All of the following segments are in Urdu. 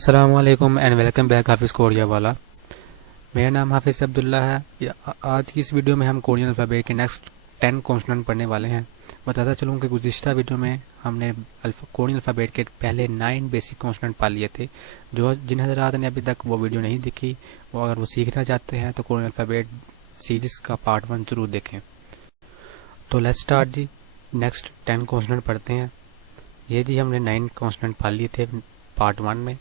السلام علیکم اینڈ ویلکم بیک حافظ کوریا والا. میرا نام حافظ عبداللہ ہے. آج کی اس ویڈیو میں ہم کورین الفابیٹ کے نیکسٹ 10 کانسوننٹ پڑھنے والے ہیں. بتاتا چلوں کہ گزشتہ ویڈیو میں ہم نے کورین الفابیٹ کے پہلے 9 بیسک کانسوننٹ پا لیے تھے. جن حضرات نے ابھی تک وہ ویڈیو نہیں دیکھی، وہ اگر وہ سیکھنا چاہتے ہیں تو کورین الفابیٹ سیریز کا پارٹ 1 ضرور دیکھیں. تو لیٹس سٹارٹ جی. نیکسٹ 10 کانسوننٹ پڑھتے ہیں. یہ جی ہم نے 9 کانسوننٹ پا لیے تھے پارٹ 1 میں.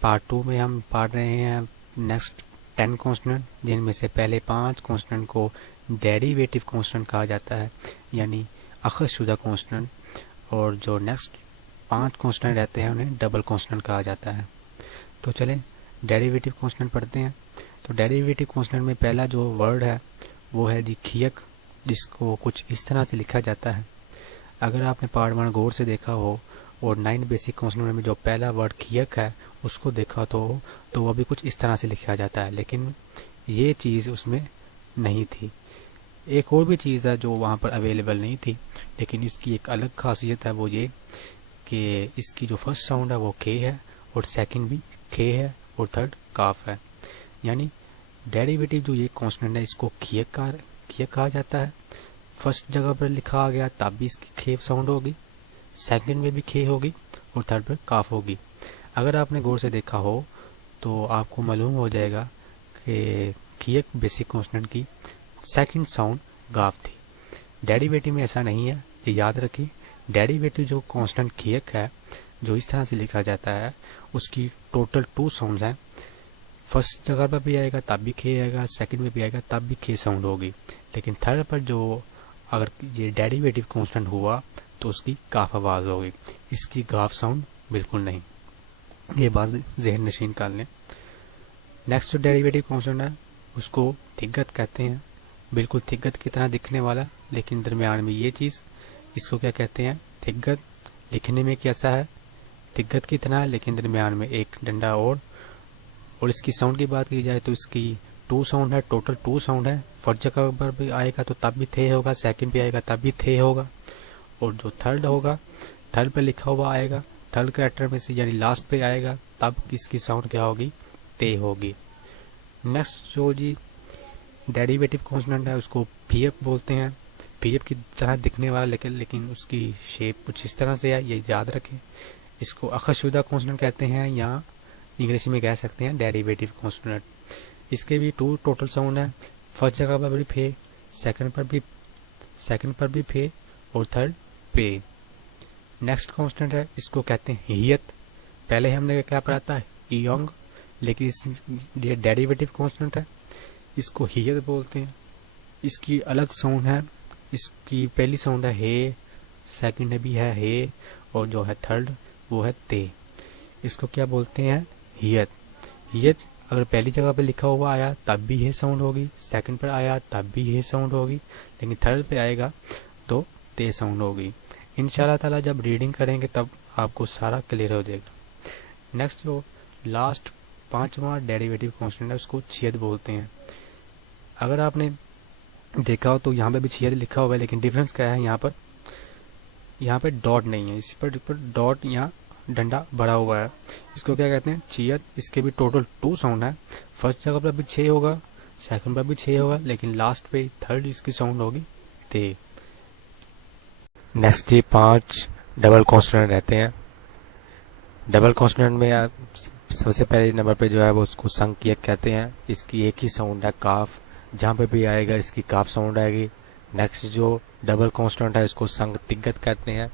پارٹ 2 میں ہم پڑھ رہے ہیں نیکسٹ 10 کانسوننٹ، جن میں سے پہلے 5 کانسوننٹ کو ڈیریویٹو کانسوننٹ کہا جاتا ہے، یعنی اخذ شدہ کانسوننٹ، اور جو نیکسٹ 5 کانسوننٹ رہتے ہیں انہیں ڈبل کانسوننٹ کہا جاتا ہے. تو چلیں ڈیریویٹو کانسوننٹ پڑھتے ہیں. تو ڈیریویٹو کانسوننٹ میں پہلا جو ورڈ ہے وہ ہے جی کھیک، جس کو کچھ اس طرح سے لکھا جاتا ہے. اگر آپ نے پارٹ 1 غور سے دیکھا ہو اور 9 بیسک کانسوننٹ میں جو پہلا ورڈ کھیک ہے اس کو دیکھا تو وہ بھی کچھ اس طرح سے لکھا جاتا ہے، لیکن یہ چیز اس میں نہیں تھی. ایک اور بھی چیز ہے جو وہاں پر اویلیبل نہیں تھی، لیکن اس کی ایک الگ خاصیت ہے، وہ یہ کہ اس کی جو فرسٹ ساؤنڈ ہے وہ کے ہے، اور سیکنڈ بھی کے ہے، اور تھرڈ کاف ہے. یعنی ڈیریویٹو جو یہ کانسوننٹ ہے اس کو کھیک کہا جاتا ہے. فرسٹ جگہ پر لکھا گیا تب بھی اس کی کھے ساؤنڈ ہوگی، سیکنڈ میں بھی کھے ہوگی، اور تھرڈ پر کاف ہوگی. اگر آپ نے غور سے دیکھا ہو تو آپ کو معلوم ہو جائے گا کہ کھیک بیسک کانسوننٹ کی سیکنڈ ساؤنڈ گاف تھی. ڈیریویٹو میں ایسا نہیں ہے. یہ یاد رکھیں، ڈیریویٹو جو کانسوننٹ کھیک ہے جو اس طرح سے لکھا جاتا ہے اس کی ٹوٹل 2 ساؤنڈز ہیں. فرسٹ جگہ پر بھی آئے گا تب بھی کھے آئے گا، سیکنڈ میں بھی آئے گا تب بھی کھے ساؤنڈ ہوگی، لیکن تھرڈ پر جو اگر یہ ڈیریویٹو کانسوننٹ ہوا تو اس کی کاف آواز ہوگی، اس کی گاف ساؤنڈ بالکل نہیں. یہ بات ذہن نشین کر لیں. نیکسٹ جو ڈیریویٹو کانسوننٹ ہے اس کو تھگت کہتے ہیں. بالکل تھگت کی طرح دکھنے والا، لیکن درمیان میں یہ چیز، اس کو کیا کہتے ہیں؟ تھگت. لکھنے میں کیسا ہے؟ تھگت کی طرح، لیکن درمیان میں ایک ڈنڈا اور اس کی ساؤنڈ کی بات کی جائے تو اس کی 2 ساؤنڈ ہے، ٹوٹل 2 ساؤنڈ ہے. فرسٹ جگہ پر بھی آئے گا تو تب بھی تھے ہوگا، سیکنڈ پہ آئے گا تب بھی تھے ہوگا، اور جو تھرڈ ہوگا، تھرڈ پہ لکھا ہوا آئے گا، تھرڈ کریکٹر میں سے یعنی لاسٹ پہ آئے گا تب اس کی ساؤنڈ کیا ہوگی؟ تے ہوگی. نیکسٹ جو جی ڈیریویٹو کانسوننٹ ہے اس کو پی ایف بولتے ہیں. پی ایف کی طرح دکھنے والا، لیکن اس کی شیپ کچھ اس طرح سے ہے، یہ یاد رکھیں. اس کو اخذ شدہ کانسوننٹ کہتے ہیں، یا انگلش میں کہہ سکتے ہیں ڈیریویٹو کانسوننٹ. اس کے بھی 2 ٹوٹل ساؤنڈ ہیں. فرسٹ جگہ پر بھی پھے، سیکنڈ پر بھی پھے، اور تھرڈ پے. نیکسٹ کانسٹنٹ ہے، اس کو کہتے ہیں ہیت. پہلے ہم نے کیا پڑھا تھا؟ ایونگ، لیکن یہ ڈیریویٹو کانسٹنٹ ہے، اس کو ہیت بولتے ہیں. اس کی الگ ساؤنڈ ہے. اس کی پہلی ساؤنڈ ہے ہے، سیکنڈ بھی ہے ہے، اور جو ہے تھرڈ وہ ہے تے. اس کو کیا بولتے ہیں؟ ہیت. ہیت اگر پہلی جگہ پہ لکھا ہوا آیا تب بھی ہے ساؤنڈ ہوگی، سیکنڈ پر آیا تب بھی ہے ساؤنڈ ہوگی، لیکن تھرڈ پہ آئے گا تو تے ساؤنڈ ہوگی. انشاءاللہ تعالی جب ریڈنگ کریں گے تب آپ کو سارا کلیئر ہو جائے گا. نیکسٹ جو لاسٹ 5واں ڈیریویٹو کانسوننٹ ہے اس کو چھید بولتے ہیں. اگر آپ نے دیکھا ہو تو یہاں پہ بھی چھید لکھا ہوا ہے، لیکن ڈفرنس کیا ہے؟ یہاں پہ ڈاٹ نہیں ہے، اس پر ڈاٹ یہاں ڈنڈا بڑا ہوا ہے. اس کو کیا کہتے ہیں؟ چھید. اس کے بھی ٹوٹل 2 ساؤنڈ ہے. فرسٹ جگہ پر بھی 6 ہوگا، سیکنڈ پر بھی 6 ہوگا، لیکن لاسٹ پہ تھرڈ اس کی ساؤنڈ ہوگی تے. نیکسٹ جی 5 ڈبل کانسوننٹ رہتے ہیں. ڈبل کانسوننٹ میں سب سے پہلے نمبر پہ جو ہے وہ اس کو سنگ کیک کہتے ہیں. اس کی ایک ہی ساؤنڈ ہے کاف، جہاں پہ بھی آئے گا اس کی کاف ساؤنڈ آئے گی. نیکسٹ جو ڈبل کانسوننٹ ہے اس کو سنگ تگت کہتے ہیں.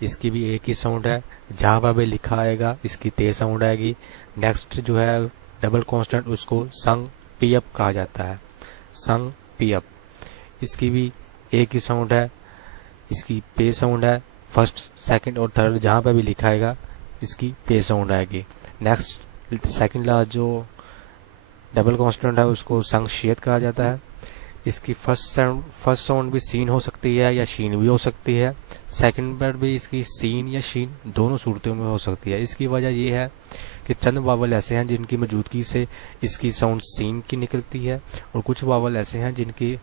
اس کی بھی ایک ہی ساؤنڈ ہے، جہاں پہ بھی لکھا آئے گا اس کی تے ساؤنڈ آئے گی. نیکسٹ جو ہے ڈبل کانسوننٹ اس کو سنگ پی اپ کہا جاتا ہے. سنگ پی اپ. اس کی بھی ایک ہی ساؤنڈ ہے، اس کی پے ساؤنڈ ہے. فرسٹ، سیکنڈ اور تھرڈ جہاں پہ بھی لکھا آئے گا اس کی پے ساؤنڈ آئے گی. نیکسٹ سیکنڈ لاسٹ جو ڈبل کانسوننٹ ہے اس کو سنگ شیت کہا جاتا ہے. اس کی فرسٹ ساؤنڈ بھی سین ہو سکتی ہے یا شین بھی ہو سکتی ہے. سیکنڈ پر بھی اس کی سین یا شین دونوں صورتوں میں ہو سکتی ہے. اس کی وجہ یہ ہے کہ چند واول ایسے ہیں جن کی موجودگی سے اس کی ساؤنڈ سین کی نکلتی ہے، اور کچھ واول ایسے ہیں جن کی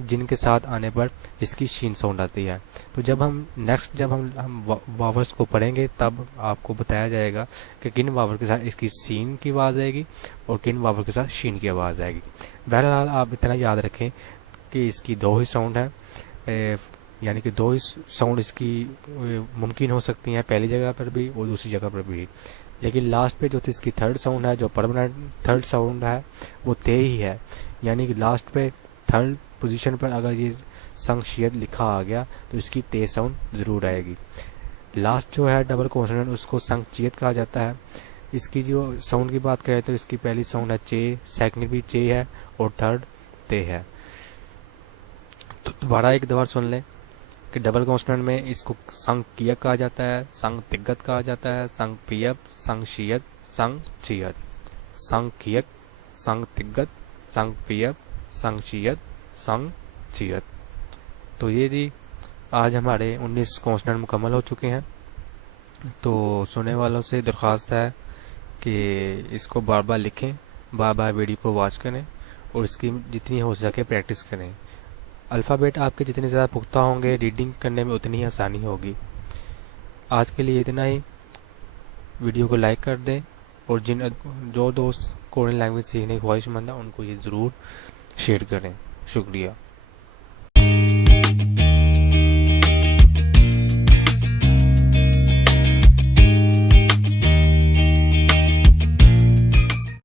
جن کے ساتھ آنے پر اس کی شین ساؤنڈ آتی ہے. تو جب ہم واورس کو پڑھیں گے تب آپ کو بتایا جائے گا کہ کن واور کے ساتھ اس کی سین کی آواز آئے گی اور کن واور کے ساتھ شین کی آواز آئے گی. بہرحال آپ اتنا یاد رکھیں کہ اس کی دو ہی ساؤنڈ ہے، یعنی کہ دو ہی ساؤنڈ اس کی ممکن ہو سکتی ہیں، پہلی جگہ پر بھی اور دوسری جگہ پر بھی. لیکن لاسٹ پہ جو اس کی تھرڈ ساؤنڈ ہے، جو پرماننٹ تھرڈ ساؤنڈ ہے، وہ تے ہی ہے. یعنی کہ لاسٹ پہ تھرڈ پوزیشن پر اگر یہ سنگشیت لکھا آ گیا تو اس کی تے ساؤنڈ ضرور آئے گی. لاسٹ جو ہے ڈبل کانسوننٹ، اس کو سنگچیت کہا جاتا ہے. اس کی جو ساؤنڈ کی بات کریں تو اس کی پہلی ساؤنڈ ہے چے، سیکنڈ بھی چے ہے اور تھرڈ تے ہے. تو دوبارہ ایک دفعہ سن لیں کہ ڈبل کانسوننٹ میں اس کو سنگ کیک کہا جاتا ہے، سنگ تگت کہا جاتا ہے، سنگ پیپ، سنگ شیت، سنگ چیت. سنگ کیک، سنگ تگت، سنگ پیپ، سنگ شیت، سنگ چیت. تو یہ جی آج ہمارے 19 کانسوننٹ مکمل ہو چکے ہیں. تو سننے والوں سے درخواست ہے کہ اس کو بار بار لکھیں، بار بار ویڈیو کو واچ کریں اور اس کی جتنی ہو سکے پریکٹس کریں. الفابیٹ آپ کے جتنے زیادہ پختہ ہوں گے، ریڈنگ کرنے میں اتنی ہی آسانی ہوگی. آج کے لیے اتنا ہی. ویڈیو کو لائک کر دیں اور جو دوست کورین لینگویج سیکھنے کی خواہش مند ہیں ان کو یہ ضرور شیئر کریں. شکریہ.